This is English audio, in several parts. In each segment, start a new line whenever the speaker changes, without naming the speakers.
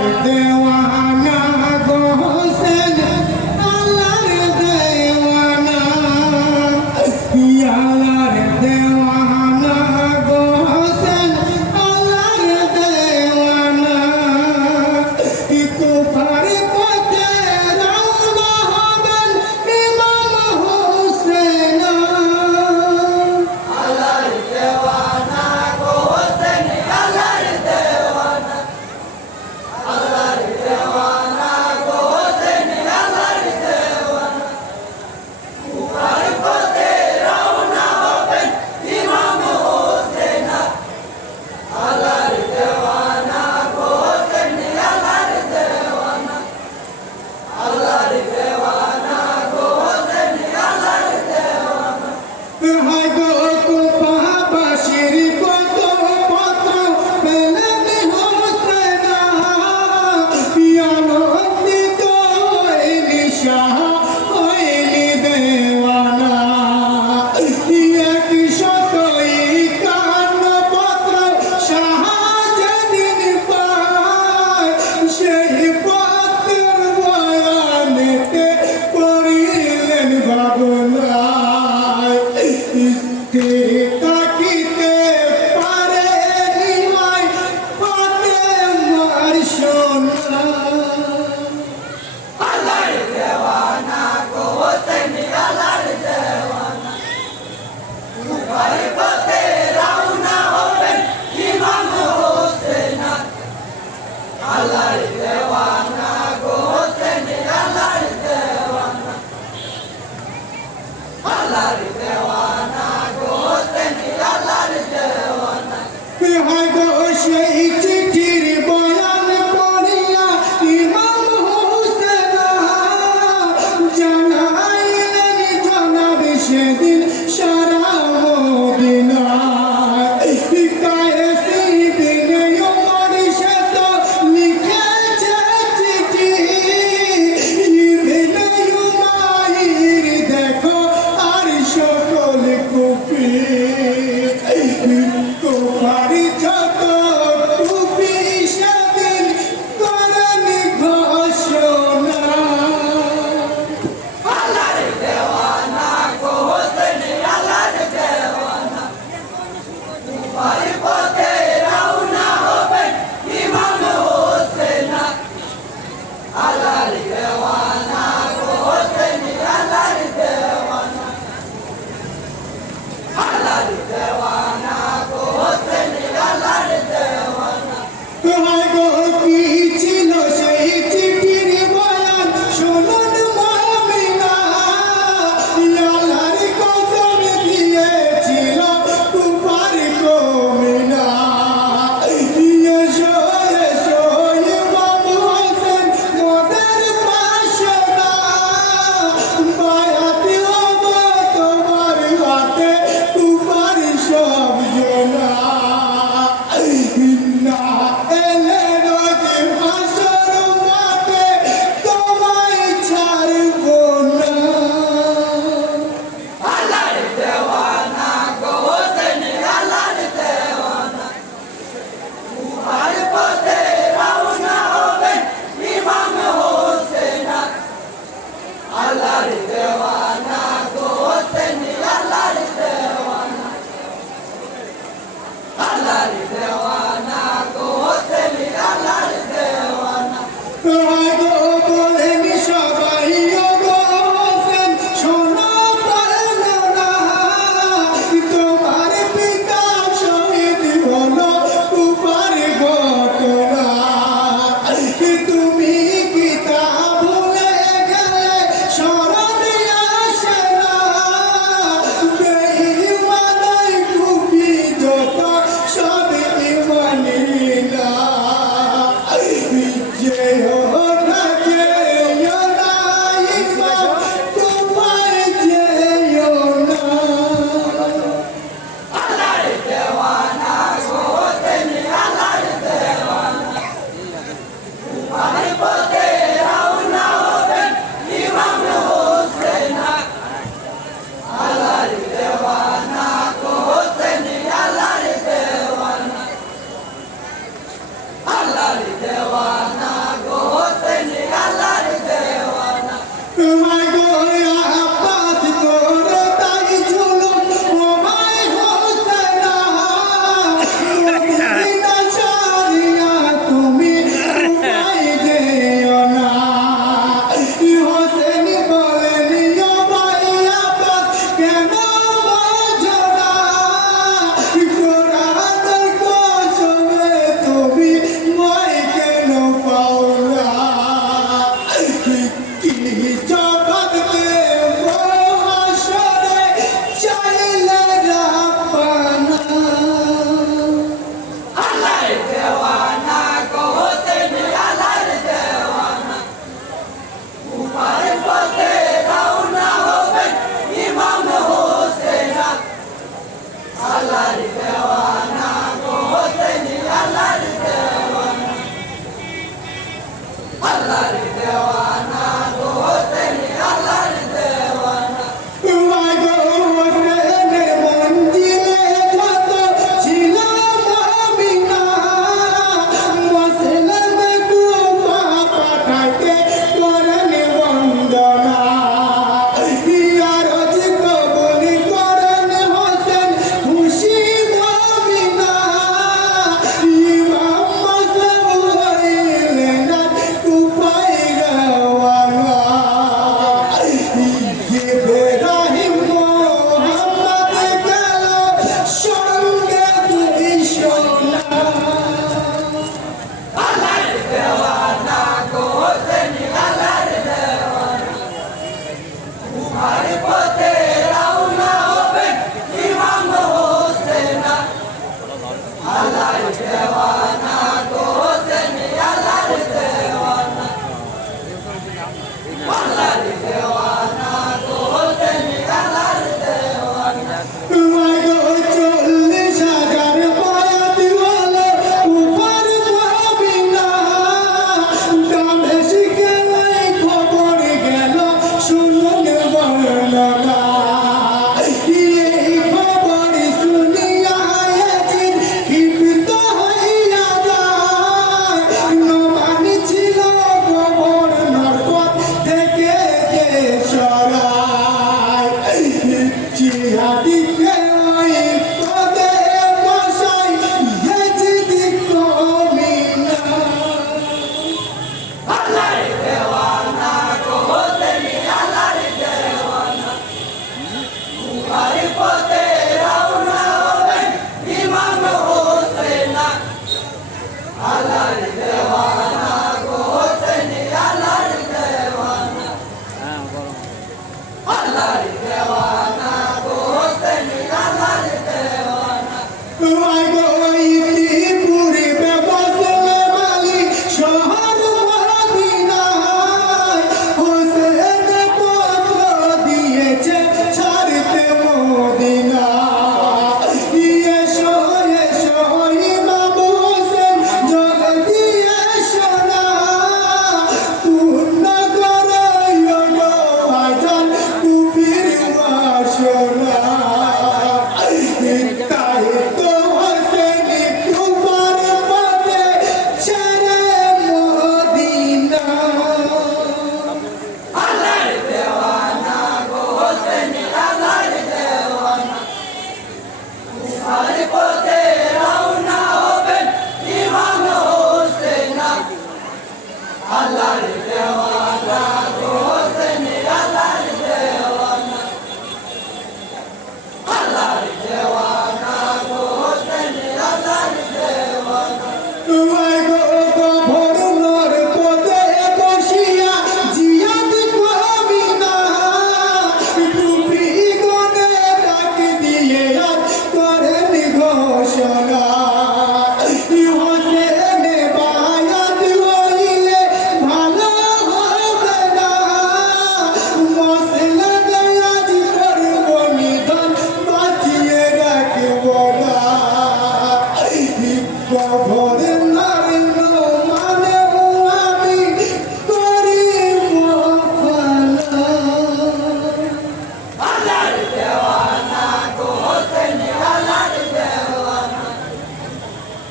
me deu a your high Nah. Eh.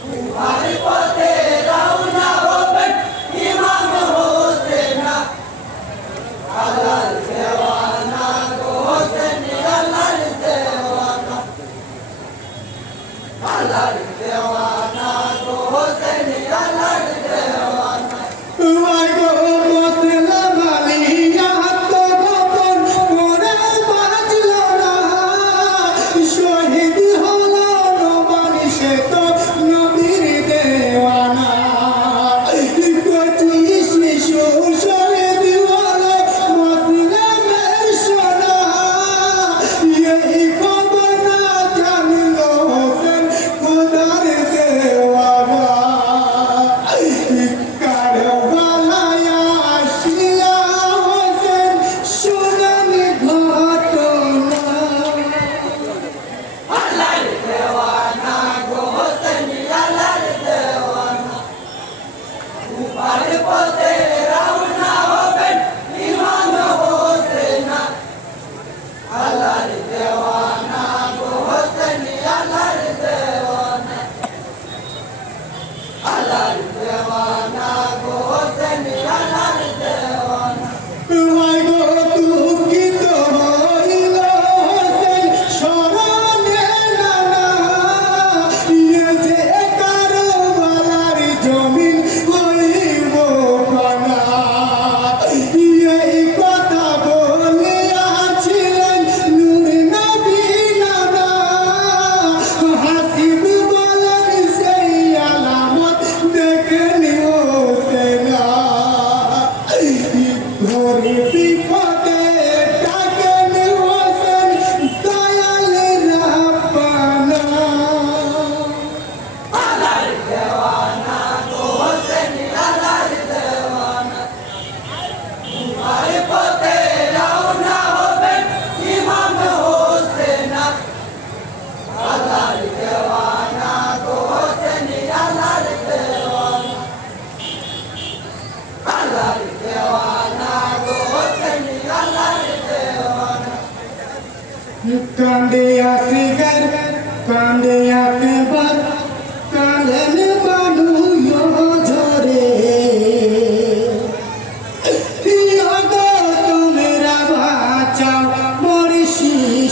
Pari